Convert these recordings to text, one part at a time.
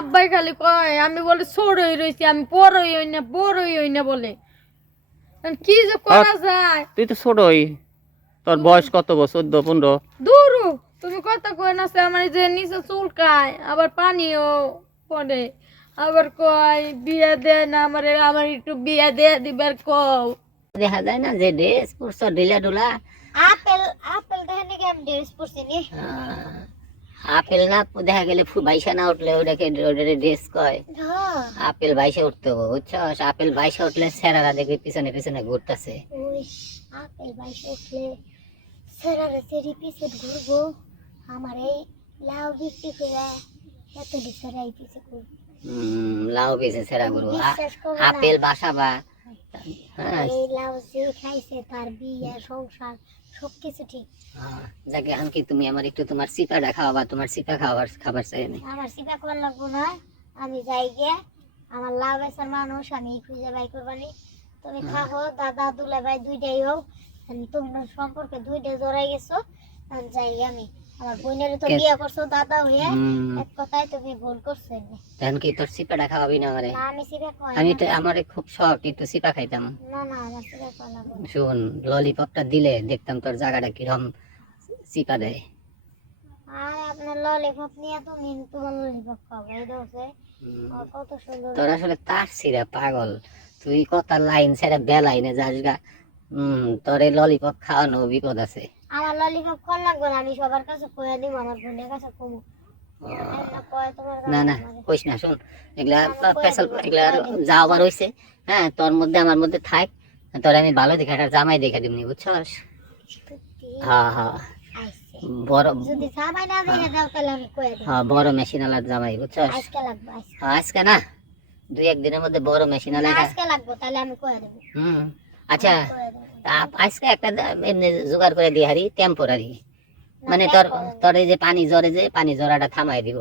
আব্বাই খালি কয় আমি বলে ছোড়ই রইছি, আমি বড়ই হই না বলে। এখন কি যে করা যায়। তুই তো ছোটই, তোর বয়স কত বছর? 14-15? দূরু তুমি কথা কয় না আমার যে নিচে চুলকায়, আবার পানিও পড়ে, আবার কয় বিয়া দে না আমারে, আমার একটু বিয়া দিয়ে দিবার কও। দেখা যায় না যে ড্রেস পরছ ঢিলা ঢুলা। আপেল আপেল দেখেন নাকি আমি ড্রেস পরছি নি। আপেল না দেখা গেলে বাইসা না উঠলে ওটাকে ড্রেস কয়। হ্যাঁ আপেল বাইসা উঠতে হবে বুঝছস? আপেল বাইসা উঠলে স্যারারা দেখবি পিছনে পিছনে ঘুরতেছে। ওই আপেল বাইশে উঠলে সেরারে সেরি পিছে ঘুরবো, আমার এই লাউ বিক্রি করে এত সেরাই পিছে ঘুরবো। লাউ বেছে সেরা ঘুরবো। বিশ্বাস করো না, আপেল বাসাবা। হ্যাঁ এই লাউ যে খাইছে তার বিয়ে সংসার সবকিছু ঠিক। যাকে আনকি তুমি আমার একটু তোমার সিপাটা খাওয়াবা, তোমার সিপা খাবার চাই না। আমার সিপা করার লাগবো না, আমি যাই গিয়ে আমার লাউ বেচার মানুষ আমি খুঁজে বাই করবানি। তুমি থাকো, দাদা দুলা ভাই দুইটাই হোক, তুমি সম্পর্কে দুইটা জড়াই গেছো। আমি যাই আমি, আমার বোনের তো বিয়ে করছো দাদা হয়ে, এক কথায় তুমি ভুল করছো। তখন কি তোর সিপাটা খাওয়াবি না আমারে? না আমি সিপা খাই আমি তো আমার খুব শখ একটু সিপা খাইতাম। না না আমার সিপা খাওয়া লাগবে না। শোন, ললিপপটা দিলে দেখতাম তোর জায়গাটা কিরম সিপা দেয়। আর আপনার ললিপপ নিয়ে তুমি তোমার ললিপপ খাবো এই দোষে কত সুন্দর। তোর আসলে তার ছিঁড়া পাগল, তুই কথা লাইন ছেড়ে বেলাইনে যাস গা। তোর এই ললিপপ খাওয়ানো বিপদ আছে। আমার ললিপপ খাওয়া লাগবে না, আমি সবার কাছে কয়ে দিব, আমার বোনের কাছে কমু। না না কইস না, শোন এগুলা পেশাল, এগুলা যা আবার হইছে। হ্যাঁ তোর মধ্যে আমার মধ্যে থাক, তোর আমি ভালো দেখে একটা জামাই দেখে দিবনি বুঝছস? হ্যাঁ হ্যাঁ বড়, যদি সাবাই না দেখে দাও তাহলে আমি কয়ে দিব। হ্যাঁ বড় মেশিন আলার জামাই বুঝছস? আজকে লাগবে আজকে। আজকে না, 2-1 দিনের মধ্যে বড় মেশিন আলা। আজকে লাগবে তাহলে আমি কয়ে দেব। আচ্ছা কয়ে দেব। আজকে একটা এমনি জোগাড় করে দিয়ে হারি টেম্পোরারি, মানে তোর তোর এই যে পানি জরাটা থামাই দিব।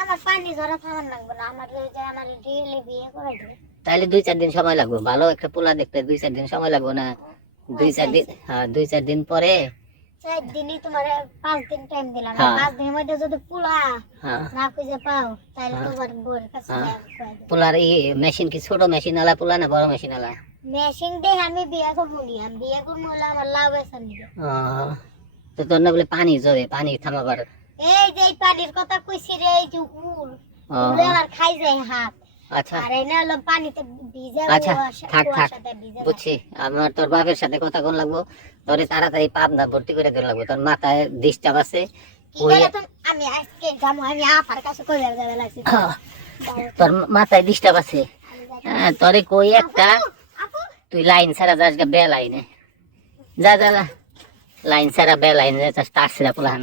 আমার পানি ঝরা থামান লাগবে না, আমার ওই যে আমার ডিএলএ বিয়ে করে দিবে। তাহলে 2-4 দিন সময় লাগবে, ভালো একটা পোলা দেখতে 2-4 দিন সময় লাগবে না? 2-4 দিন, হ্যাঁ 2-4 দিন পরে 4 দিনই তোমার 5 দিন টাইম দিলাম, হ্যাঁ। 5 দিনের মধ্যে যদি পোলা হ্যাঁ না খুঁজে পাও তাহলে তোমার বউয়ের কাছে হ্যাঁ। আমি কয়ে দেব। পোলার এই মেশিন কি ছোট মেশিন আলা পোলা না বড় মেশিন আলা? মেশিন দিয়ে আমি বিয়ে করবো নি, আমি বিয়ে করবো হলে আমার লাভ আছে নিবে। তো তোর না বলে পানি জরে, পানি থামাবার। এই যে এই পানির কথা কইছি রে, এই যে উলে আর খাই যায় হাত। আচ্ছা আর এই না হলো পানিতে ভিজে আচ্ছা থাক থাক কুয়াশাতে ভিজে। বুঝছি, আমার তোর বাপের সাথে কথা কোন লাগবো, তোরে তাড়াতাড়ি পাবনা ভর্তি করে দেওয়া লাগবো। তোর মাথায় ডিস্টার্ব আছে। কি করে তুমি, আমি আজকে যাবো, আমি আপার কাছে কই যাবে লাগছি। তোর মাথায় ডিস্টার্ব আছে। হ্যাঁ তোরে কই একটা, আপু তুই লাইন ছাড়া যাস গা বে লাইনে, যা যা যা লাইন ছাড়া বে লাইনে যাস, তার ছিড়া পোলাহান।